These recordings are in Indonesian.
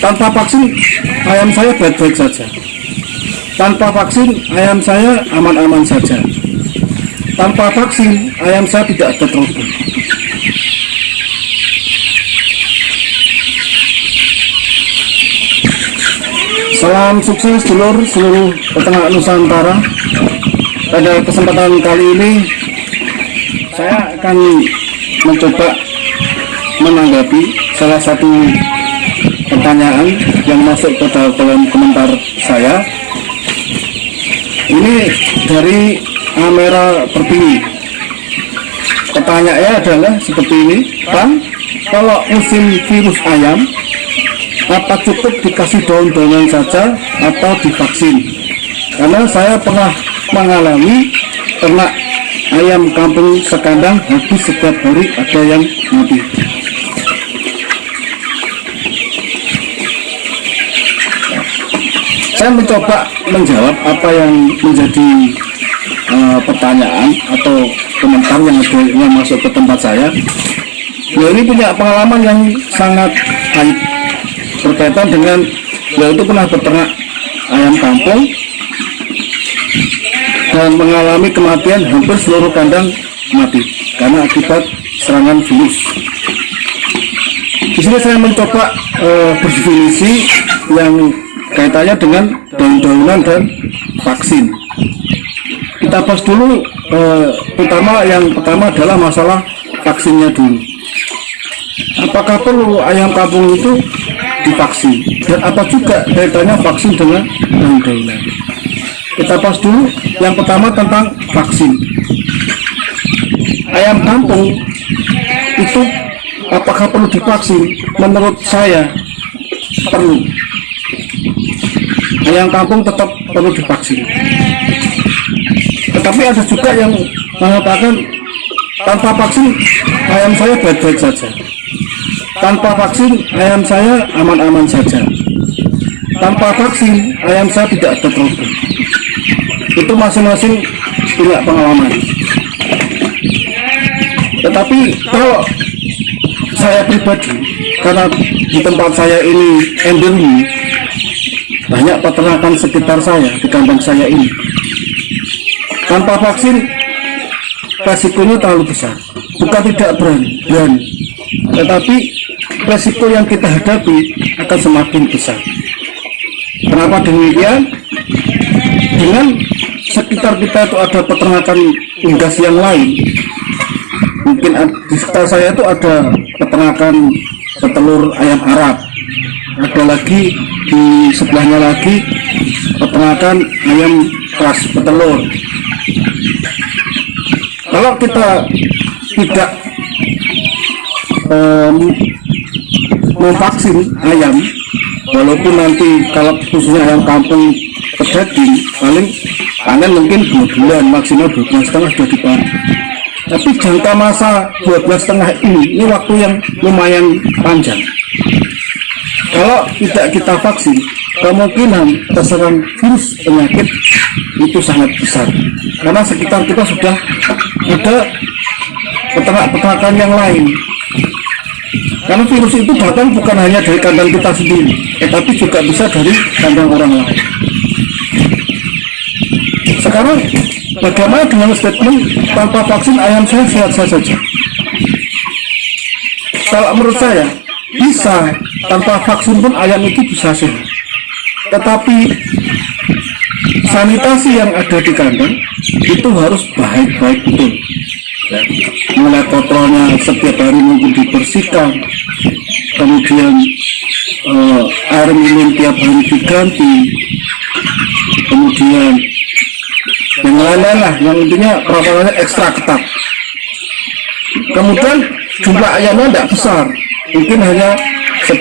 Tanpa vaksin ayam saya baik-baik saja. Tanpa vaksin ayam saya aman-aman saja. Tanpa vaksin ayam saya tidak ada trouble. Salam sukses dulur seluruh peternak Nusantara. Pada kesempatan kali ini saya akan mencoba menanggapi salah satu pertanyaan yang masuk ke dalam komentar saya. Ini dari Amera Pertiwi. Pertanyaannya adalah seperti ini, Bang, kalau musim virus ayam, apa cukup dikasih daun-daunan saja atau divaksin? Karena saya pernah mengalami ternak ayam kampung sekandang habis setiap hari ada yang mati. Saya mencoba menjawab apa yang menjadi pertanyaan atau komentar yang masuk ke tempat saya. Beliau ini punya pengalaman yang sangat baik berkaitan dengan beliau itu pernah beternak ayam kampung dan mengalami kematian hampir seluruh kandang mati karena akibat serangan virus. Di sini saya mencoba berdefinisi yang kaitannya dengan daun-daunan dan vaksin. Kita bahas dulu, yang pertama adalah masalah vaksinnya dulu. Apakah perlu ayam kampung itu divaksin? Dan apa juga kaitannya vaksin dengan daun-daunan? Kita bahas dulu yang pertama tentang vaksin. Ayam kampung itu apakah perlu divaksin? Menurut saya perlu. Ayam kampung tetap perlu divaksin. Tetapi ada juga yang mengatakan tanpa vaksin ayam saya baik-baik saja. Tanpa vaksin ayam saya aman-aman saja. Tanpa vaksin ayam saya tidak ada trouble. Itu masing-masing punya pengalaman. Tetapi kalau saya pribadi, karena di tempat saya ini endemi, banyak peternakan sekitar saya di kandang saya ini, tanpa vaksin resikonya terlalu besar. Bukan tidak berani, tetapi resiko yang kita hadapi akan semakin besar. Kenapa demikian? Dengan sekitar kita itu ada peternakan unggas yang lain. Mungkin di sekitar saya itu ada peternakan petelur ayam Arab. Ada lagi di sebelahnya lagi peternakan ayam ras petelur. Kalau kita tidak memvaksin ayam, walaupun nanti kalau khususnya ayam kampung pedaging paling panen mungkin 2 bulan, maksimal 2 bulan setengah sudah dipanen. Tapi jangka masa 12,5 ini waktu yang lumayan panjang. Kalau tidak kita vaksin, kemungkinan terserang virus penyakit itu sangat besar. Karena sekitar kita sudah ada peternak-peternakan yang lain. Karena virus itu datang bukan hanya dari kandang kita sendiri, tetapi juga bisa dari kandang orang lain. Sekarang bagaimana dengan statement tanpa vaksin ayam saya sehat-sehat saja? Kalau menurut saya bisa, tanpa vaksin pun ayam itu bisa sehat. Tetapi sanitasi yang ada di kandang itu harus baik-baik betul. Ya, mulai kotornya setiap hari mungkin dibersihkan, kemudian air minum tiap hari diganti, kemudian yang lain-lain lah, yang intinya perawatannya ekstra ketat. Kemudian jumlah ayamnya tidak besar, mungkin hanya 10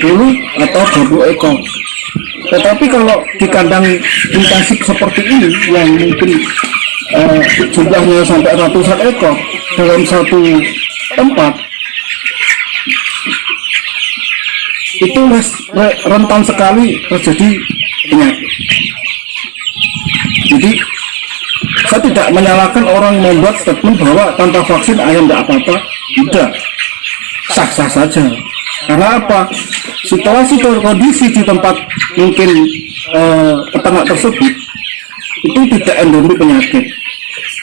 atau 20 ekor. Tetapi kalau di kandang intensif seperti ini yang mungkin jumlahnya sampai ratusan ekor dalam satu tempat, itu rentan sekali terjadi penyakit. Jadi saya tidak menyalahkan orang membuat statement bahwa tanpa vaksin ayam tidak apa-apa. Tidak, sah-sah saja. Karena apa? situasi atau kondisi di tempat mungkin peternak tersebut itu tidak endemi penyakit.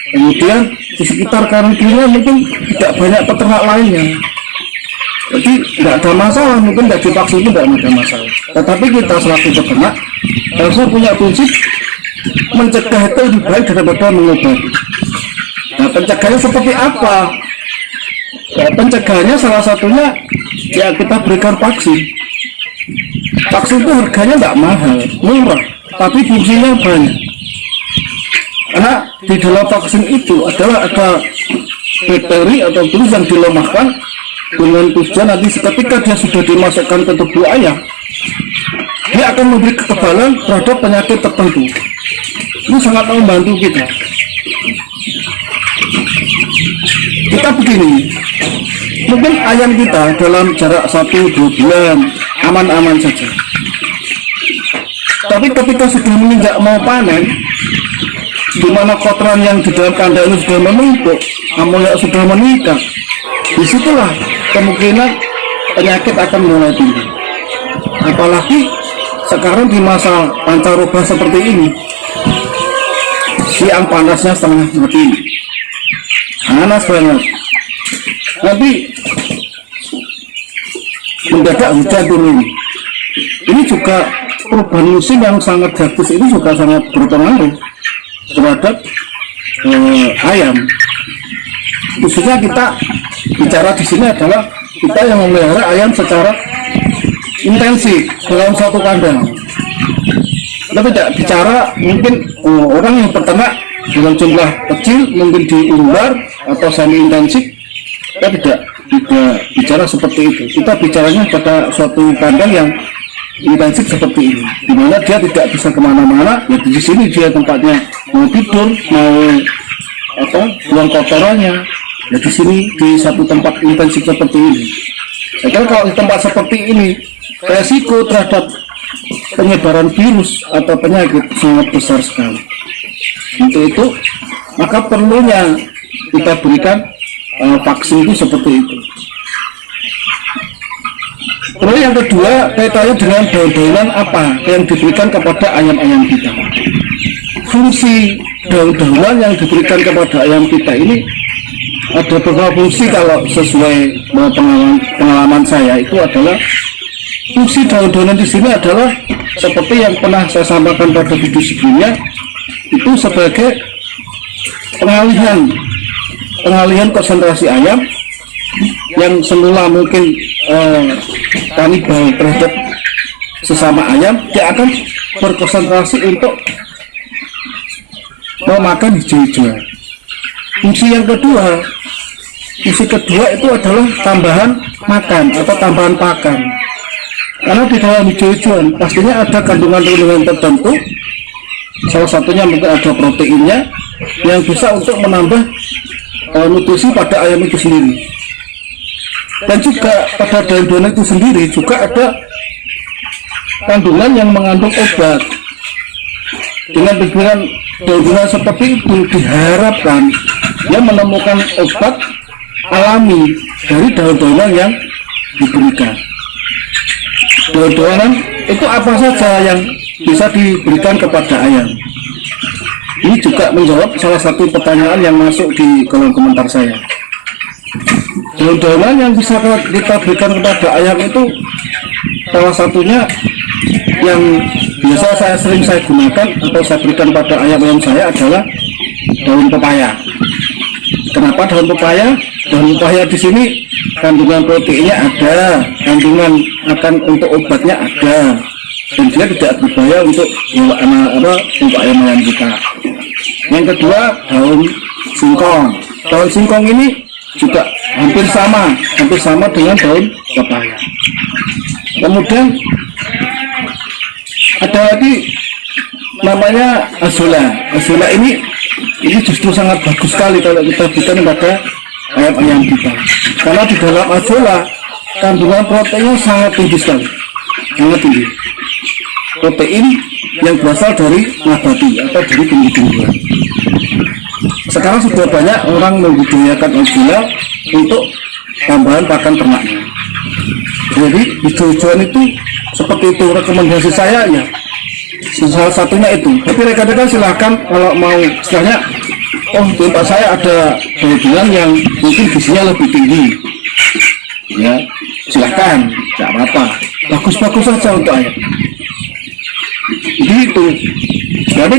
Kemudian di sekitar karantina mungkin tidak banyak peternak lainnya, jadi tidak ada masalah, mungkin tidak divaksin itu tidak ada masalah. Tetapi kita selaku peternak harusnya punya prinsip mencegah itu lebih baik daripada mengobati. Nah, pencegahannya seperti apa? Ya, pencegahannya salah satunya ya kita berikan vaksin. Vaksin itu harganya tidak mahal, murah, tapi fungsinya banyak. Karena di dalam vaksin itu adalah ada bakteri atau virus yang dilemahkan dengan tujuan nanti ketika dia sudah dimasukkan ke tubuh ayam, dia akan memberi kekebalan terhadap penyakit tertentu. Ini sangat membantu kita. Kita begini, mungkin ayam kita dalam jarak 1-2 bulan aman-aman saja. Tapi ketika sudah menginjak mau panen, di mana kotoran yang di dalam kandang ini sudah menumpuk, amonia sudah meningkat, disitulah kemungkinan penyakit akan mulai tinggi. Apalagi sekarang di masa pancaroba seperti ini, siang panasnya setengah mati, panas banget. Nanti mendadak hujan turun. Ini juga perubahan musim yang sangat drastis ini juga sangat berpengaruh terhadap ayam. Khususnya kita bicara di sini adalah kita yang memelihara ayam secara intensif dalam satu kandang. Kita tidak bicara mungkin orang yang peternak dalam jumlah kecil, mungkin di unggar atau semi intensif. Kita tidak bicara seperti itu. Kita bicaranya pada suatu kandang yang intensif seperti ini, di mana dia tidak bisa kemana-mana. Ya di sini dia tempatnya mau tidur, mau buang kotorannya. Ya di sini di satu tempat intensif seperti ini. Saya kira kalau di tempat seperti ini, resiko terhadap penyebaran virus atau penyakit sangat besar sekali. Untuk itu, maka perlunya kita berikan vaksin itu seperti itu. Terus yang kedua, kaitannya dengan daun-daunan apa yang diberikan kepada ayam-ayam kita. Fungsi daun-daunan yang diberikan kepada ayam kita ini ada beberapa fungsi. Kalau sesuai pengalaman saya itu adalah fungsi daun-daunan di sini adalah seperti yang pernah saya sampaikan pada video sebelumnya, itu sebagai pengalihan konsentrasi ayam yang semula mungkin kanibal terhadap sesama ayam, dia akan berkonsentrasi untuk memakan hijau-hijauan. Fungsi kedua itu adalah tambahan makan atau tambahan pakan. Karena di dalam hijau-hijauan pastinya ada kandungan-kandungan tertentu, salah satunya mungkin ada proteinnya yang bisa untuk menambah nutrisi pada ayam itu sendiri. Dan juga pada daun-daunan itu sendiri juga ada kandungan yang mengandung obat. Dengan pemberian daun-daunan seperti itu diharapkan dia menemukan obat alami dari daun-daunan yang diberikan. Daun-daunan itu apa saja yang bisa diberikan kepada ayam? Ini juga menjawab salah satu pertanyaan yang masuk di kolom komentar saya. Daun-daunan yang bisa kita berikan kepada ayam itu salah satunya yang biasa saya gunakan atau saya berikan pada ayam-ayam saya adalah daun pepaya. Kenapa daun pepaya? Daun pepaya di sini kandungan proteinnya ada, kandungan akan untuk obatnya ada, dan dia tidak berbahaya untuk ayam-ayam kita. Yang kedua, daun singkong. Daun singkong ini juga hampir sama dengan daun pepaya. Kemudian ada lagi namanya azolla. Azolla ini justru sangat bagus sekali kalau kita berikan kepada ayam-ayam kita, karena di dalam azolla kandungan proteinnya sangat tinggi sekali, sangat tinggi. Protein yang berasal dari nabati atau dari tumbuh-tumbuhan. Sekarang sudah banyak orang membudidayakan azolla untuk tambahan pakan ternaknya. Jadi hijau-hijauan itu seperti itu rekomendasi saya ya. Salah satunya itu. Tapi rekan-rekan silahkan kalau mau istilahnya, oh di tempat saya ada daya yang mungkin gizinya lebih tinggi, ya silahkan, tidak apa-apa. Bagus-bagus saja untuk ayam. Jadi itu. Jadi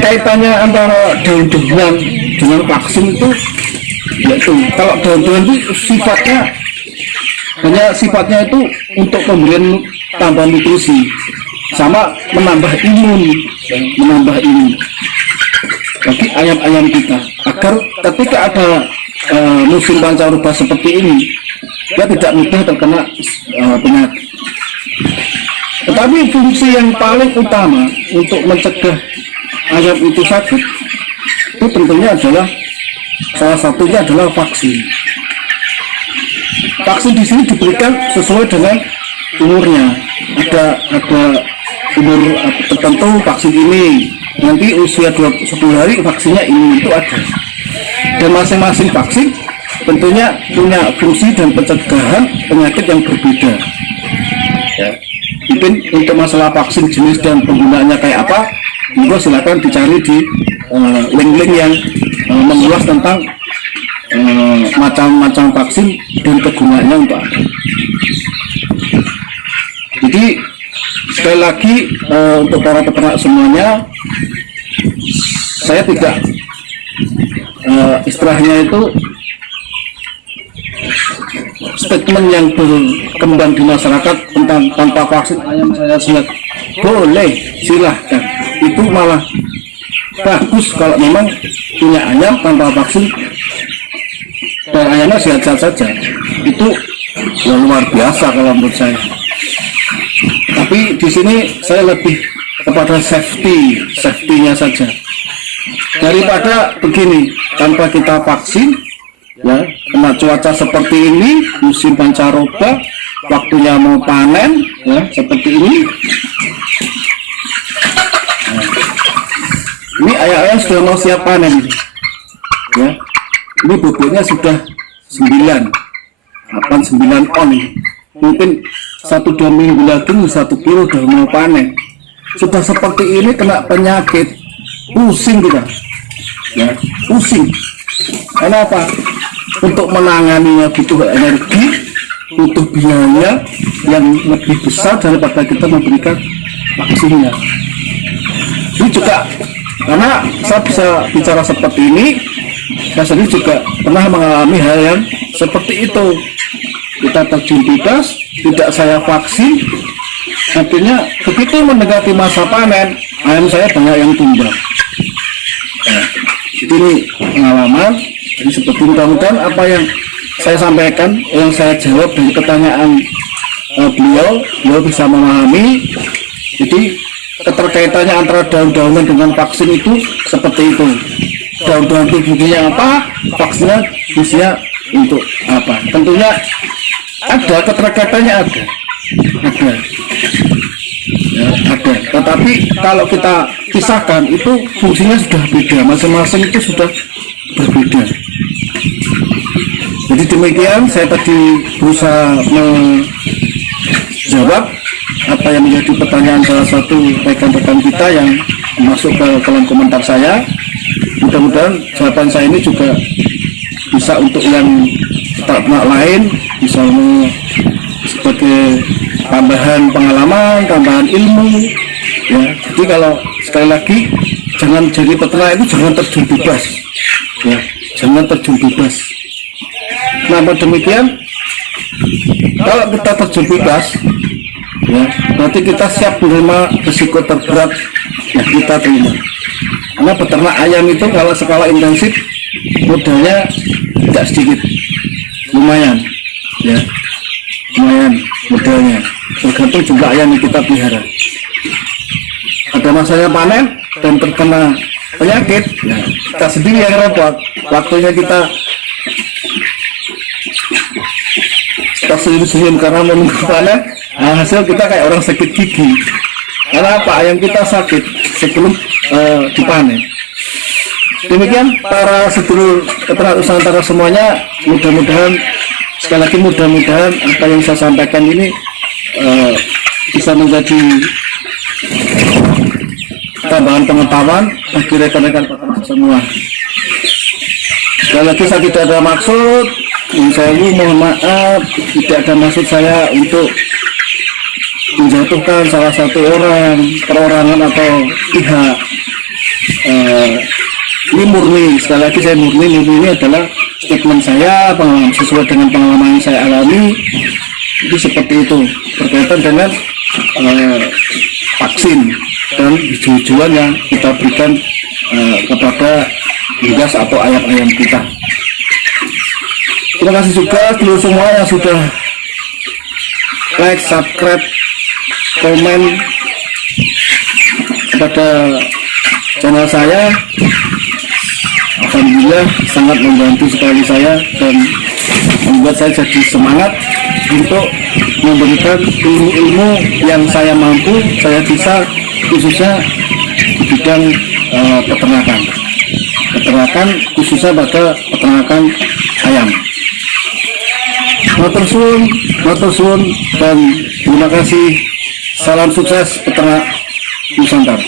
kaitannya antara daun-daunan dengan vaksin itu, yaitu kalau daun-daunan itu sifatnya itu untuk pemberian tambahan nutrisi sama menambah imun bagi ayam-ayam kita, agar ketika ada musim pancaroba seperti ini dia tidak mudah terkena penyakit. Tetapi fungsi yang paling utama untuk mencegah ayam itu sakit itu tentunya adalah salah satunya adalah vaksin. Vaksin di sini diberikan sesuai dengan umurnya. Ada umur tertentu vaksin ini, nanti usia 10 hari vaksinnya ini, itu ada. Dan masing-masing vaksin tentunya punya fungsi dan pencegahan penyakit yang berbeda. Ya. Mungkin untuk masalah vaksin jenis dan penggunaannya kayak apa, juga silakan dicari di link-link yang mengulas tentang macam-macam vaksin dan kegunaannya untuk apa. Jadi sekali lagi untuk para peternak semuanya, saya tidak istilahnya itu statement yang berkembang di masyarakat tentang tanpa vaksin ayam saya sehat. Boleh, silahkan. Itu malah bagus kalau memang punya ayam tanpa vaksin dan ayamnya sehat-sehat saja. Itu ya luar biasa kalau menurut saya. Tapi di sini saya lebih kepada safety-nya saja. Daripada begini tanpa kita vaksin, ya kena cuaca seperti ini, musim pancaroba, waktunya mau panen, ya seperti ini. Nah, ini ayam-ayam sudah mau siap panen, ya. Ini bobotnya sudah 9 on. Mungkin 1-2 minggu lagi 1 kilo udah mau panen. Sudah seperti ini kena penyakit, pusing kita, ya pusing. Kenapa? Untuk menanganinya butuh energi, butuh biaya yang lebih besar daripada kita memberikan vaksinnya. Ini juga karena saya bisa bicara seperti ini, saya sendiri juga pernah mengalami hal yang seperti itu. Kita terjun bebas, tidak saya vaksin, artinya begitu mendekati masa panen, ayam saya banyak yang tumbang. Nah, ini pengalaman. Jadi seperti mudah-mudahan apa yang saya sampaikan, yang saya jawab dari pertanyaan beliau bisa memahami. Jadi keterkaitannya antara daun-daunan dengan vaksin itu seperti itu. Daun-daunan itu fungsinya apa, vaksinnya fungsinya untuk apa. Tentunya ada keterkaitannya, ada. Ya, ada. Tetapi kalau kita pisahkan itu fungsinya sudah beda, masing-masing itu sudah berbeda. Jadi demikian saya tadi berusaha menjawab apa yang menjadi pertanyaan salah satu rekan-rekan kita yang masuk ke kolom komentar saya. Mudah-mudahan jawaban saya ini juga bisa untuk yang peternak lain, bisa sebagai tambahan pengalaman, tambahan ilmu, ya. Jadi kalau sekali lagi jangan jadi peternak itu jangan terjun bebas, ya, jangan terjun bebas. Kenapa demikian? Kalau kita terjun bebas, ya, berarti kita siap menerima risiko terberat yang kita terima. Karena peternak ayam itu kalau skala intensif modalnya tidak sedikit, lumayan, ya, lumayan modalnya. Tergantung jumlah ayam yang kita pelihara. Ada masanya panen dan terkena penyakit, ya, kita sendiri yang repot. Waktunya kita senyum-senyum karena menunggu panen, nah, hasil kita kayak orang sakit gigi. Karena apa? Ayam kita sakit sebelum dipanen. Demikian para sedulur peternak Nusantara semuanya, mudah-mudahan sekali lagi mudah-mudahan apa yang saya sampaikan ini bisa menjadi tambahan pengetahuan bagi rekan-rekan peternak semua. Sekali lagi saya tidak ada maksud, saya mohon maaf, tidak ada maksud saya untuk menjatuhkan salah satu orang, perorangan atau pihak. Ini murni, sekali lagi saya murni ini adalah statement saya, pengalaman sesuai dengan pengalaman yang saya alami. Itu seperti itu berkaitan dengan vaksin dan hijau-hijauan yang kita berikan kepada unggas atau ayam-ayam kita. Terima kasih juga dulu semua yang sudah like, subscribe, komen kepada channel saya. Alhamdulillah sangat membantu sekali saya dan membuat saya jadi semangat untuk memberikan ilmu-ilmu yang saya mampu, saya bisa, khususnya di bidang peternakan khususnya pada peternakan ayam. Matur suwun dan terima kasih. Salam sukses peternak Nusantara.